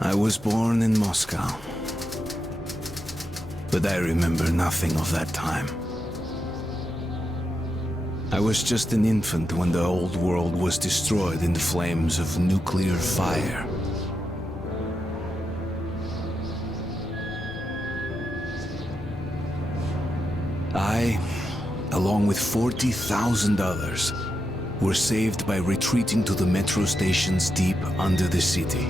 I was born in Moscow, but I remember nothing of that time. I was just an infant when the old world was destroyed in the flames of nuclear fire. I, along with 40,000 others, were saved by retreating to the metro stations deep under the city.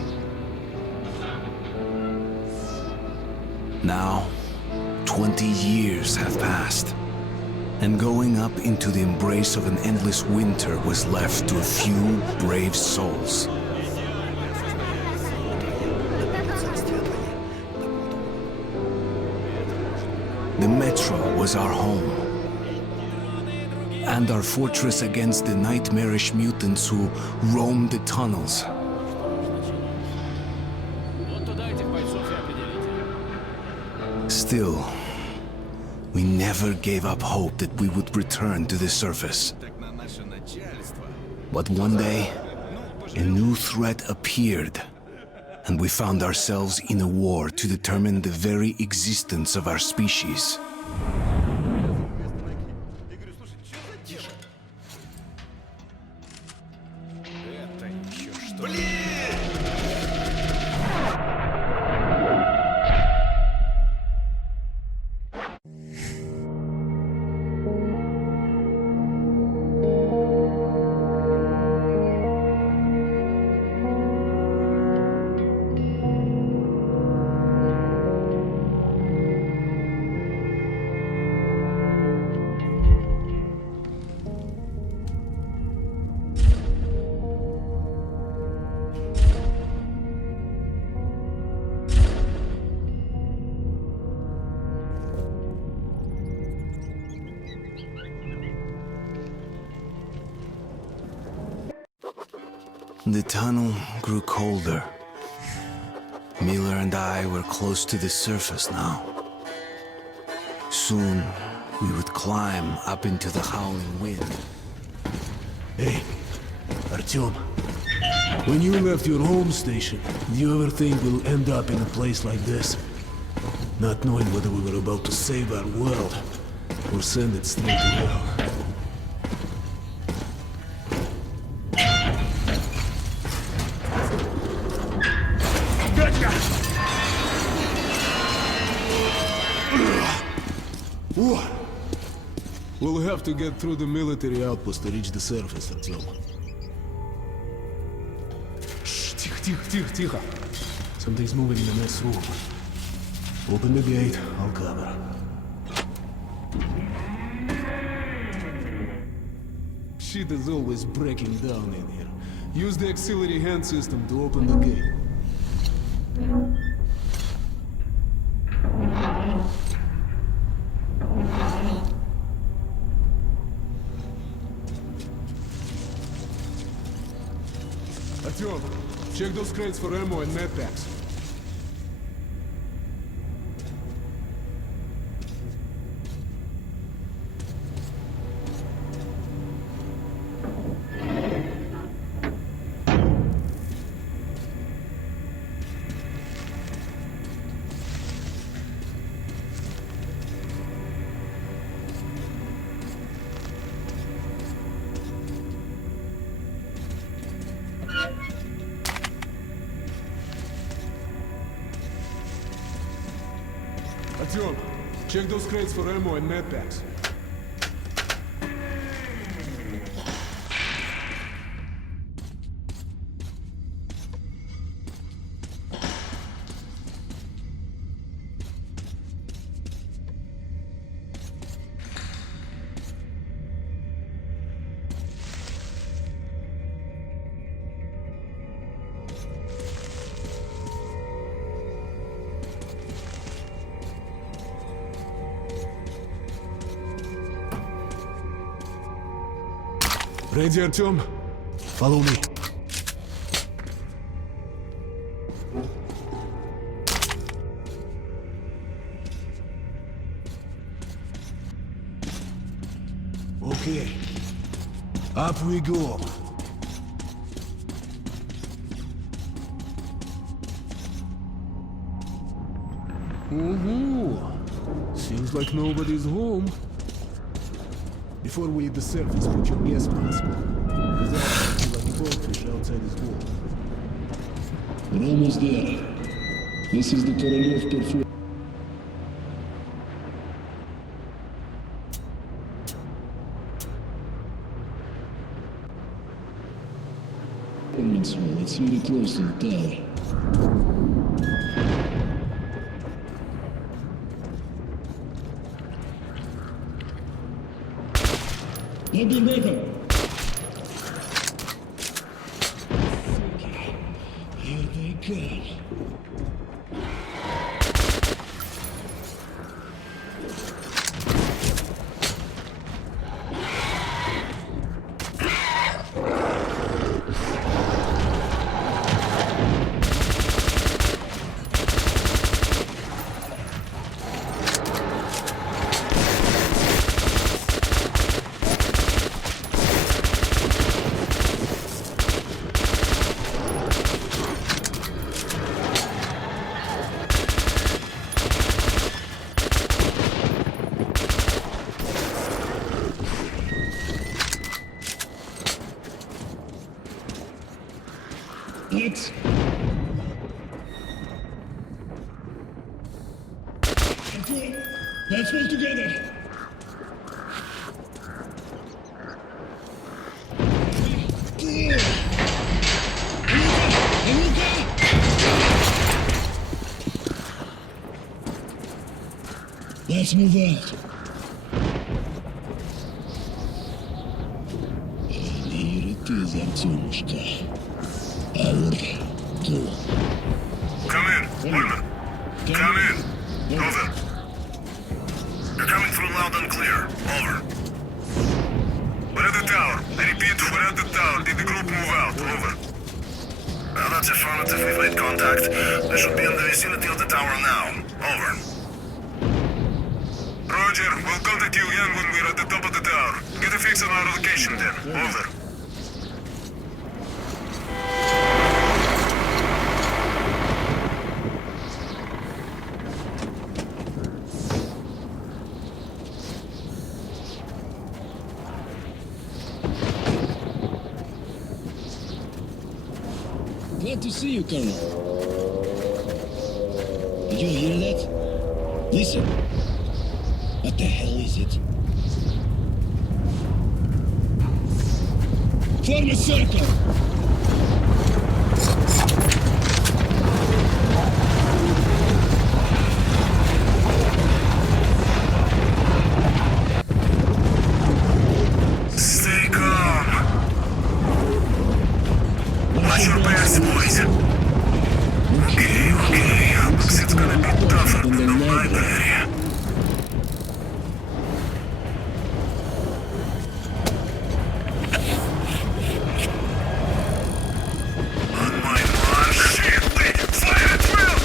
Now, 20 years have passed, and going up into the embrace of an endless winter was left to a few brave souls. The metro was our home, and our fortress against the nightmarish mutants who roamed the tunnels. Still, we never gave up hope that we would return to the surface. But one day, a new threat appeared, and we found ourselves in a war to determine the very existence of our species. The tunnel grew colder. Miller and I were close to the surface now. Soon, we would climb up into the howling wind. Hey, Artyom. When you left your home station, do you ever think we'll end up in a place like this? Not knowing whether we were about to save our world, or send it straight to hell. We'll have to get through the military outpost to reach the surface, Artyom. Shh, тихо. Something's moving in the next room. Open the gate, I'll cover. Shit is always breaking down in here. Use the auxiliary hand system to open the gate. Artyom, check those crates for ammo and med packs. Artyom, check those crates for ammo and med packs. Ready, Artyom? Follow me. Okay. Up we go. Seems like nobody's home. Before we leave the surface, put your gas mask on. Without you like a goldfish outside his wall. We're almost there. This is the Korolev perfume. It's really close to the tower. Open weapon! Here they come. Let's move together. Let's move out. And here it is, Artyomушka. Our door. Come in, women. Come in. Over. You're coming through loud and clear. Over. We're at the tower. I repeat, we're at the tower. Did the group move out? Over. Well, that's affirmative. We've made contact. They should be in the vicinity of the tower now. Over. Roger. We'll contact you again when we're at the top of the tower. Get a fix on our location then. Over. Glad to see you, Colonel. Did you hear that? Listen. What the hell is it? Form a circle! Stay calm. Watch your backs, boys. Okay. Looks it's gonna be tougher than the library. On my mark. Shit, wait! Fire at will!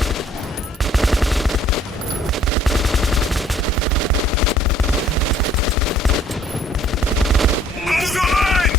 Hold the line!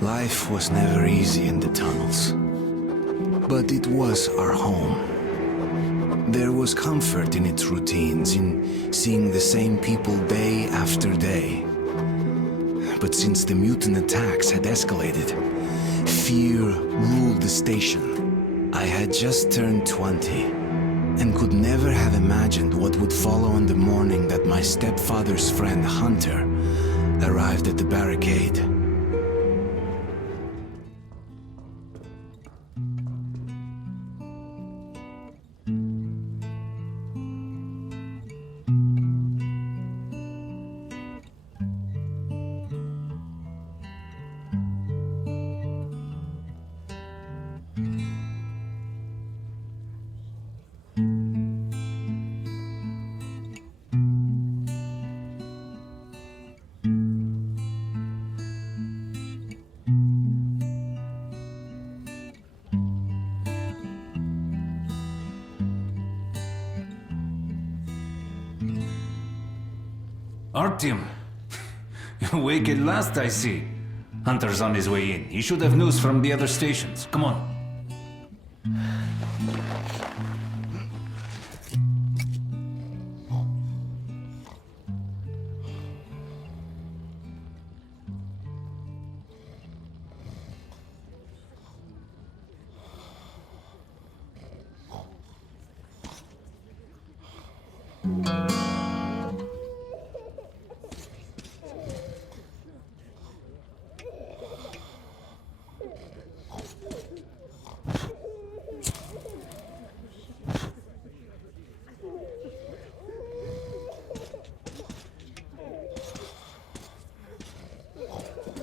Life was never easy in the tunnels, but it was our home. There was comfort in its routines, in seeing the same people day after day. But since the mutant attacks had escalated, fear ruled the station. I had just turned 20, and could never have imagined what would follow on the morning that my stepfather's friend Hunter arrived at the barricade. Artyom! Awake at last, I see. Hunter's on his way in. He should have news from the other stations. Come on.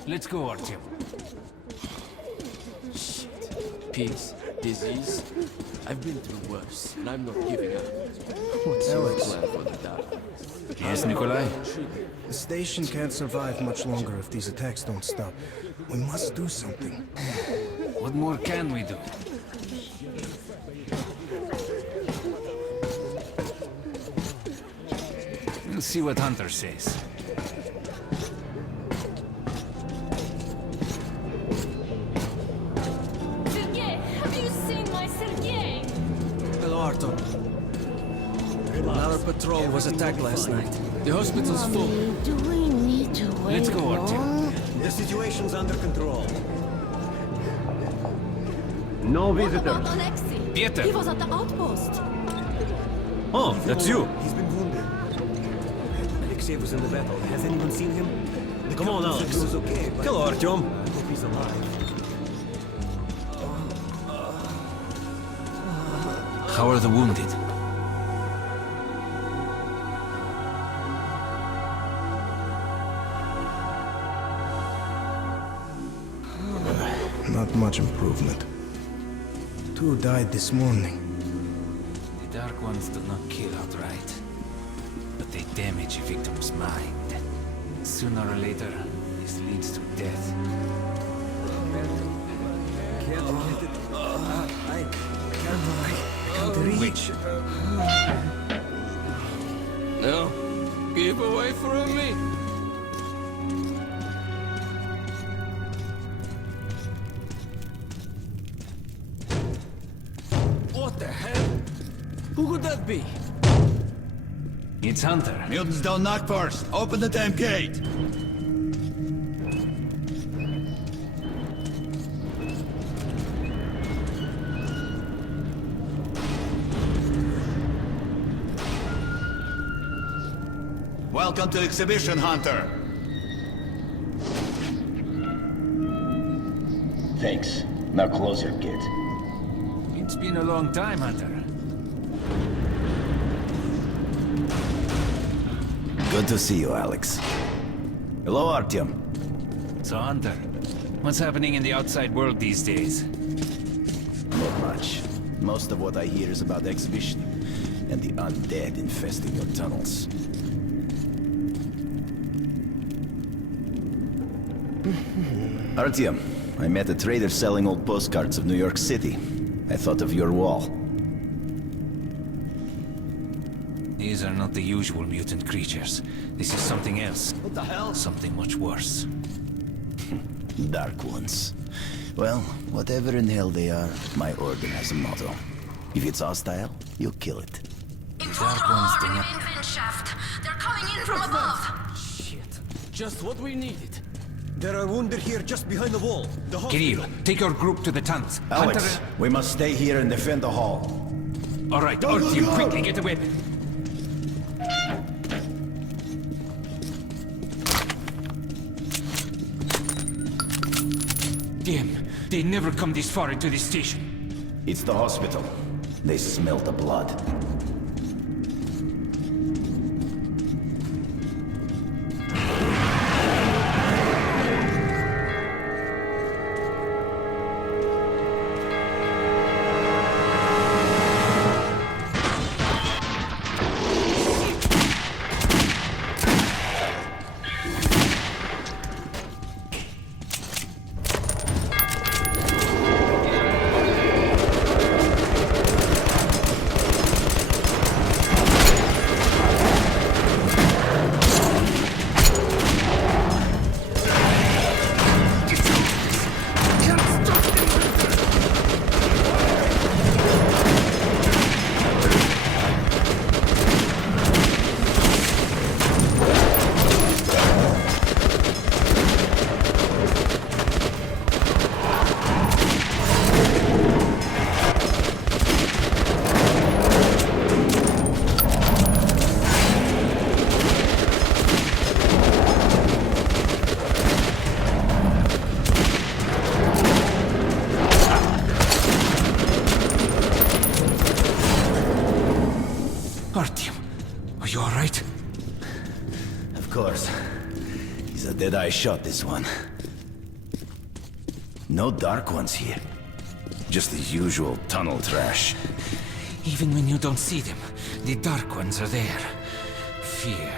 Let's go, Artyom. Shit. Peace, disease. I've been through worse, and I'm not giving up. What's your plan for the dark? Yes, Nikolai? The station can't survive much longer if these attacks don't stop. We must do something. What more can we do? We'll see what Hunter says. Sergei, have you seen my Sergei? Hello, Artyom. Our patrol was attacked last night. The hospital's full. Do we need to wait Let's go, Artyom. The situation's under control. No visitor. What about Alexei? Peter. He was at the outpost. Oh, that's you. He's been wounded. Alexei was in the battle. Has anyone seen him? The Come on, captain Alex. said he was okay, but Hello, Artyom. I hope he's alive. How are the wounded? Not much improvement. 2 died this morning. The Dark Ones do not kill outright, but they damage a victim's mind. Sooner or later, this leads to death. I can't reach. No, keep away from me. What the hell? Who could that be? It's Hunter. Mutants don't knock first. Open the damn gate. Welcome to Exhibition, Hunter. Thanks. Now closer, kid. It's been a long time, Hunter. Good to see you, Alex. Hello, Artyom. So, Hunter, what's happening in the outside world these days? Not much. Most of what I hear is about Exhibition and the undead infesting your tunnels. Artyom, I met a trader selling old postcards of New York City. I thought of your wall. These are not the usual mutant creatures. This is something else. What the hell? Something much worse. Dark ones. Well, whatever in hell they are, my organ has a motto. If it's hostile, you'll kill it. Intruder ones do alarm in not- main vent shaft. They're coming in from above. Shit. Just what we needed. There are wounded here just behind the wall. The Kirill, take your group to the tunnels. Alex, we must stay here and defend the hall. All right, Artyom, quickly get a weapon. Damn, they never come this far into this station. It's the hospital. They smell the blood. Artyom, are you all right? Of course. He's a dead-eye shot, this one. No Dark Ones here. Just the usual tunnel trash. Even when you don't see them, the Dark Ones are there. Fear.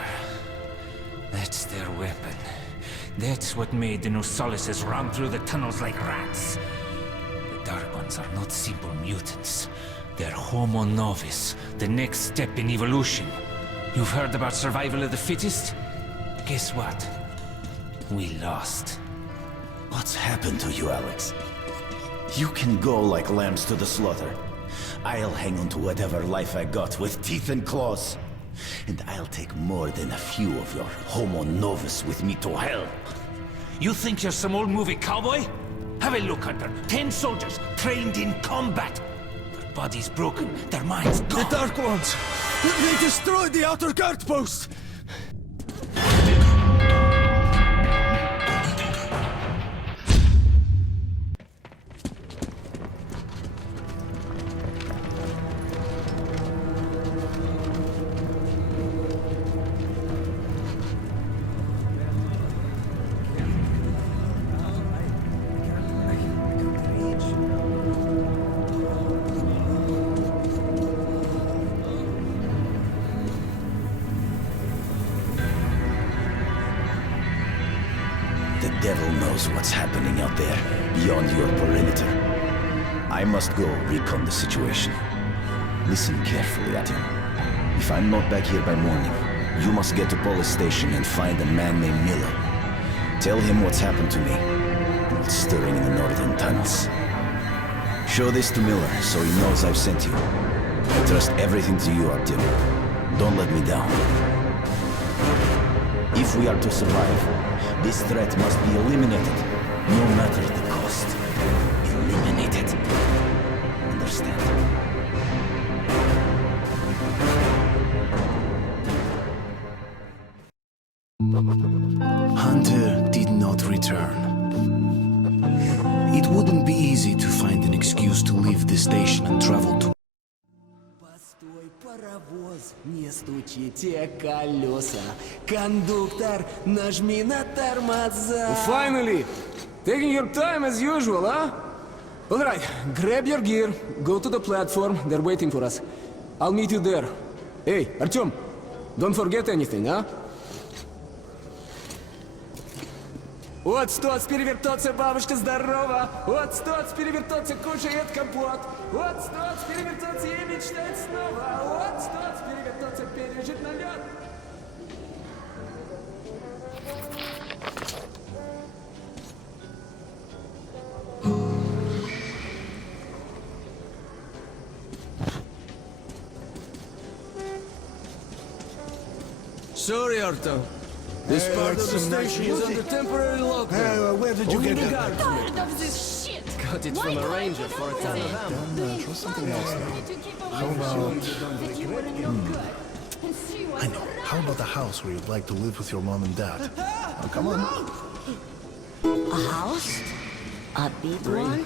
That's their weapon. That's what made the Nosalises run through the tunnels like rats. The Dark Ones are not simple mutants. They're Homo Novus, the next step in evolution. You've heard about survival of the fittest? Guess what? We lost. What's happened to you, Alex? You can go like lambs to the slaughter. I'll hang on to whatever life I got with teeth and claws. And I'll take more than a few of your Homo Novus with me to hell. You think you're some old movie cowboy? Have a look, Hunter. 10 soldiers trained in combat. Their bodies broken, their minds gone. The Dark Ones! They destroyed the outer guard post! The devil knows what's happening out there, beyond your perimeter. I must go recon the situation. Listen carefully, Artyom. If I'm not back here by morning, you must get to police station and find a man named Miller. Tell him what's happened to me, and what's stirring in the northern tunnels. Show this to Miller, so he knows I've sent you. I trust everything to you, Artyom. Don't let me down. If we are to survive, this threat must be eliminated, no matter the cost. Eliminated. Understand? Hunter did not return. It wouldn't be easy to find an excuse to leave the station and travel to... Постой, паровоз, не стучите колеса. Кондуктор, нажми на тормоза. Finally! Taking your time as usual, huh? Alright, grab your gear, go to the platform, they're waiting for us. I'll meet you there. Hey, Artyom, don't forget anything, huh? Вот стоц перевертоться, бабушка здорова. Вот стоц перевертоться, кушает компот. Вот стоц перевертоться и мечтать снова. Вот стоц перевертоться, пережить налет. Sorry, Artyom. This part of the station is under temporary lockdown. Where did you get that? Tired of this shit! Got it from a ranger for a ton of ammo. Try something else now. How about... I know. How about the house where you'd like to live with your mom and dad? Oh, come on. A house? A big one?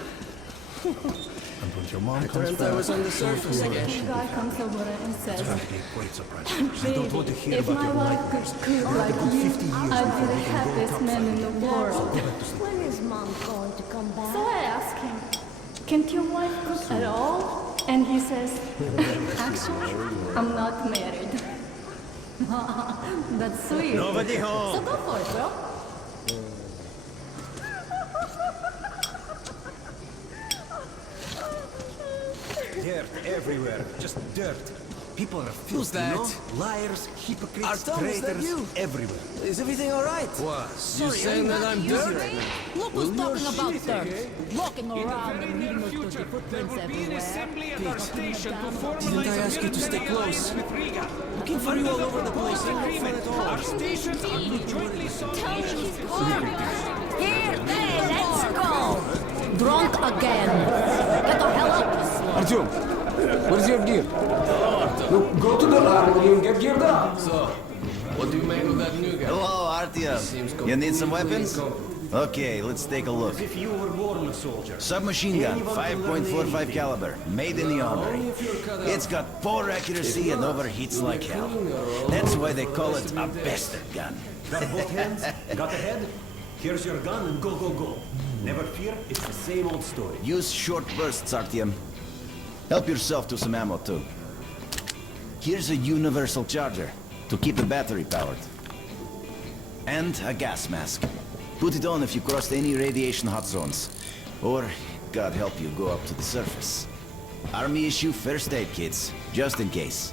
And when your mom comes Turned back... I was on the surface again. Guy comes over and says, It's gonna be a great surprise. "Baby, if my wife could cook like you, I'd be the happiest man in the world." When is mom going to come back? So I ask him, "Can't your wife cook at all?" And he says, "Actually, I'm not married." That's sweet. Nobody home. So go for it, bro. Dirt everywhere. Just dirt. People are filthy, Who's that? no? Liars, hypocrites, Artyom, is that traitors, you? everywhere. Is everything alright? What? You saying that I'm dirty right now? Look who's talking about dirt. Walking around and leaving us dirty footprints everywhere. Didn't I ask you to stay close? Looking for you all over the place. Ain't no fun at all. Tell me he's gone. Here, there, let's go. Drunk again. Get the hell up. Artyom, where's your gear? Look, go to the armory and get geared up. So, what do you make of that new guy? Hello, Artyom. You need some weapons? Okay, let's take a look. If you were born a soldier. Submachine gun, 5.45 caliber, made in the armory. It's got poor accuracy and overheats like hell. That's why they call it a bastard gun. Got both hands? Got the head? Here's your gun and go, go, go. Never fear, it's the same old story. Use short bursts, Artyom. Help yourself to some ammo, too. Here's a universal charger, to keep the battery powered. And a gas mask. Put it on if you crossed any radiation hot zones. Or, God help you, go up to the surface. Army issue first aid kits, just in case.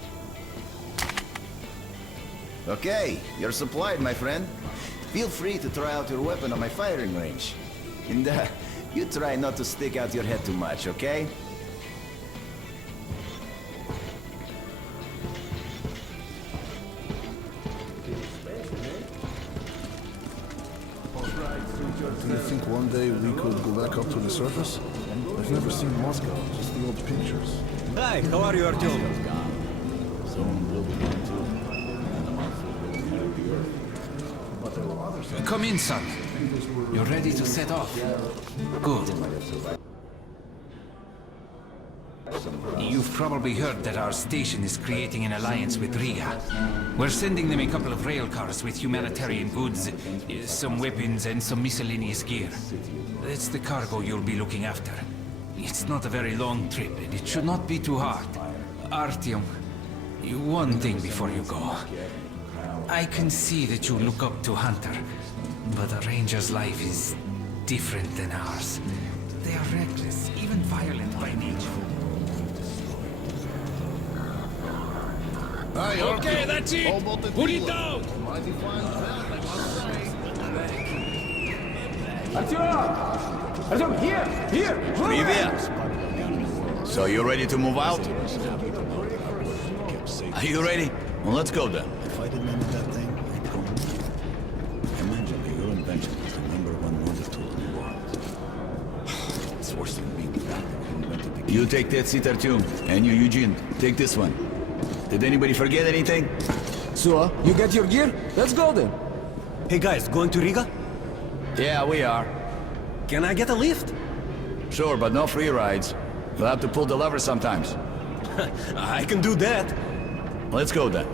Okay, you're supplied, my friend. Feel free to try out your weapon on my firing range. And you try not to stick out your head too much, okay? Do you think one day we could go back up to the surface? I've never seen Moscow, just the old pictures. Hi, how are you, Artyom? Come in, son. You're ready to set off. Good. You've probably heard that our station is creating an alliance with Riga. We're sending them a couple of rail cars with humanitarian goods, some weapons and some miscellaneous gear. That's the cargo you'll be looking after. It's not a very long trip, and it should not be too hard. Artyom, one thing before you go. I can see that you look up to Hunter, but a ranger's life is different than ours. They are reckless, even violent by nature. Okay, that's it. Put it down. Artyom, here. Привет! So you ready to move out? Are you ready? Well, let's go then. If I didn't invent that thing, I'd go. Imagine that your invention was the #1 wonder tool in the world. It's worse than being the guy that invented the... You take that seat, Artyom, and you, Eugene, take this one. Did anybody forget anything? So, you get your gear? Let's go then. Hey guys, going to Riga? Yeah, we are. Can I get a lift? Sure, but no free rides. You'll have to pull the lever sometimes. I can do that. Let's go then.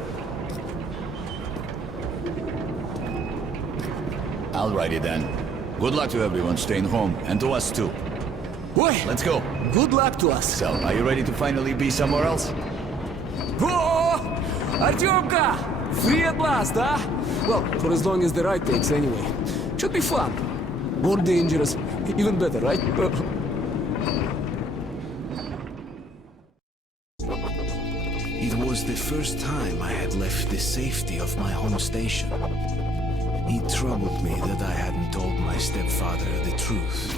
Alrighty then. Good luck to everyone staying home, and to us too. Boy, Let's go. good luck to us. So, are you ready to finally be somewhere else? Oh, Artyomka! Free at last, huh? Well, for as long as the ride takes anyway. Should be fun. More dangerous. Even better, right? It was the first time I had left the safety of my home station. It troubled me that I hadn't told my stepfather the truth.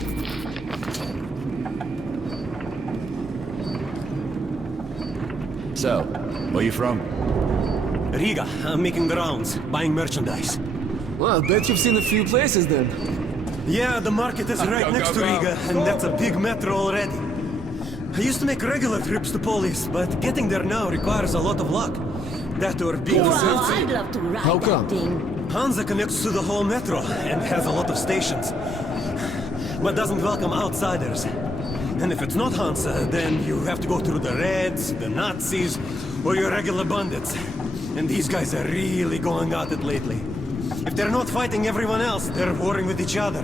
So, where you from? Riga, I'm making the rounds, buying merchandise. Well, I bet you've seen a few places then. Yeah, the market is right next to Riga, and that's a big metro already. I used to make regular trips to Polis, but getting there now requires a lot of luck. That or being Wow, I'd love to ride How that come? thing. Hansa connects to the whole metro and has a lot of stations, but doesn't welcome outsiders. And if it's not Hansa, then you have to go through the Reds, the Nazis, or your regular bandits. And these guys are really going at it lately. If they're not fighting everyone else, they're warring with each other.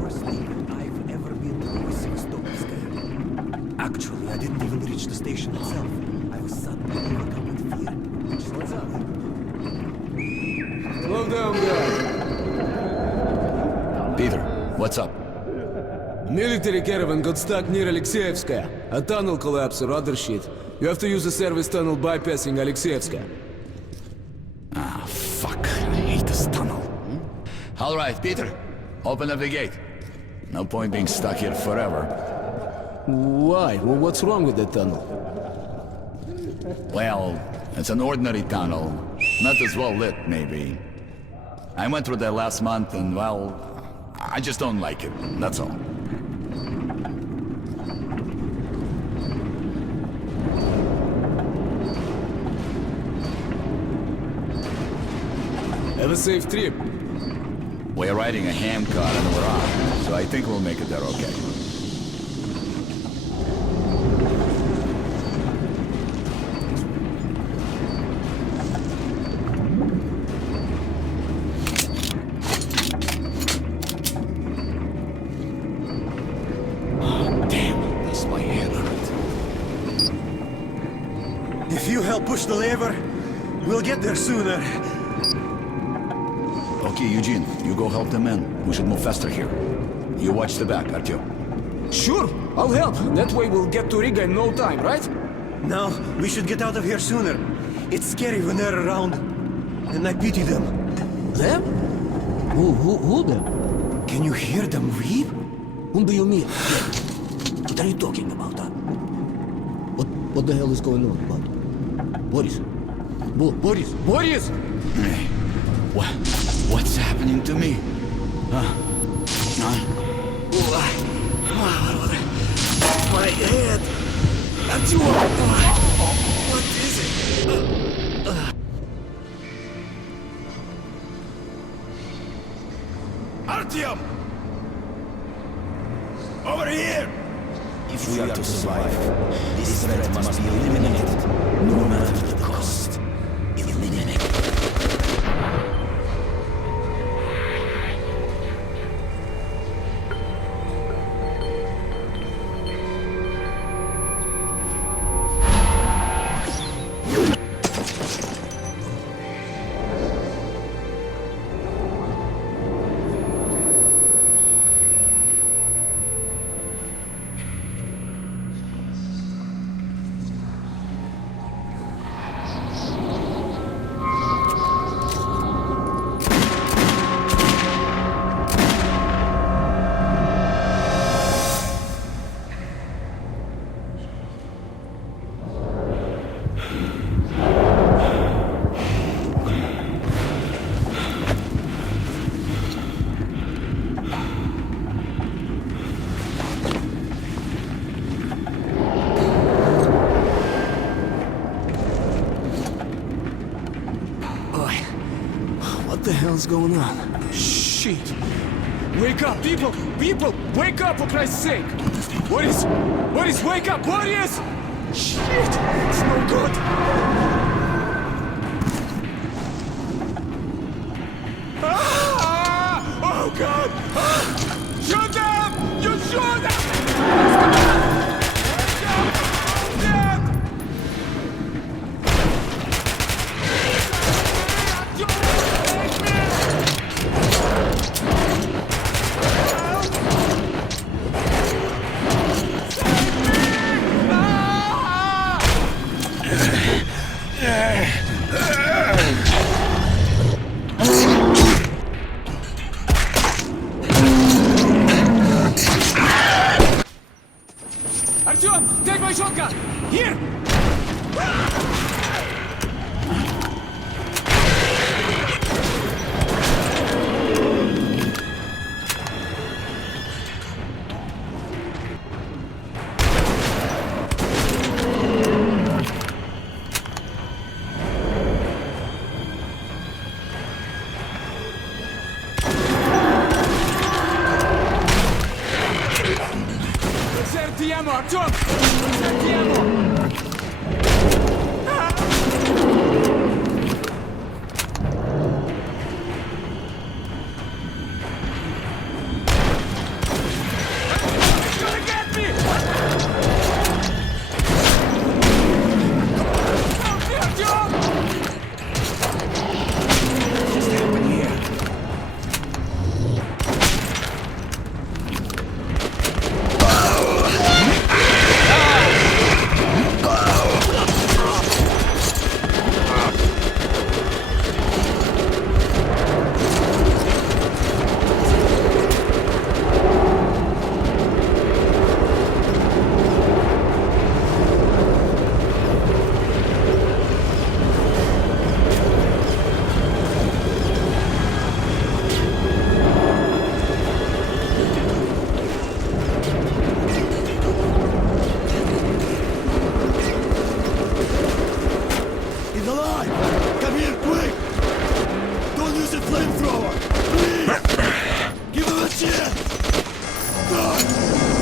Worst thing I've ever been through was Sevastopolskaya. Actually, I didn't even reach the station itself. I was suddenly overcome with fear. What's up? Slow down, guy. Peter, what's up? A military caravan got stuck near Alexeyevskaya. A tunnel collapsed or other shit. You have to use a service tunnel bypassing Alexeyevskaya. Ah, fuck. I hate this tunnel. All right, Peter. Open up the gate. No point being stuck here forever. Why? Well, what's wrong with that tunnel? Well, it's an ordinary tunnel. Not as well lit, maybe. I went through there last month and, well, I just don't like it. That's all. Have a safe trip. We're riding a ham car in the rock, so I think we'll make it there okay. Oh, damn, that's my head hurt. If you help push the lever, we'll get there sooner. Okay, Eugene, you go help the men. We should move faster here. You watch the back, Artyom. Sure, I'll help. That way we'll get to Riga in no time, right? No, we should get out of here sooner. It's scary when they're around. And I pity them. Them? Who them? Can you hear them weep? Whom do you mean? What are you talking about, huh? What the hell is going on, bud? Boris? Boris? Boris! Hey, what's happening to me? My head! Artyom! What is it? Artyom! Over here! If we are to survive, this threat must be eliminated, no matter the cost. Eliminate. What the hell's going on? Shit! Wake up, people! People! Wake up, for Christ's sake! Boris! Boris, wake up! Boris! Shit! It's no good! Ah! Oh, God! Ah! Shoot them! You shoot them! Artyom, take my shotgun! Here! ammo, Artyom! Insert the ammo! He's alive! Come here, quick! Don't use a flamethrower! Please! Give him a chance! God!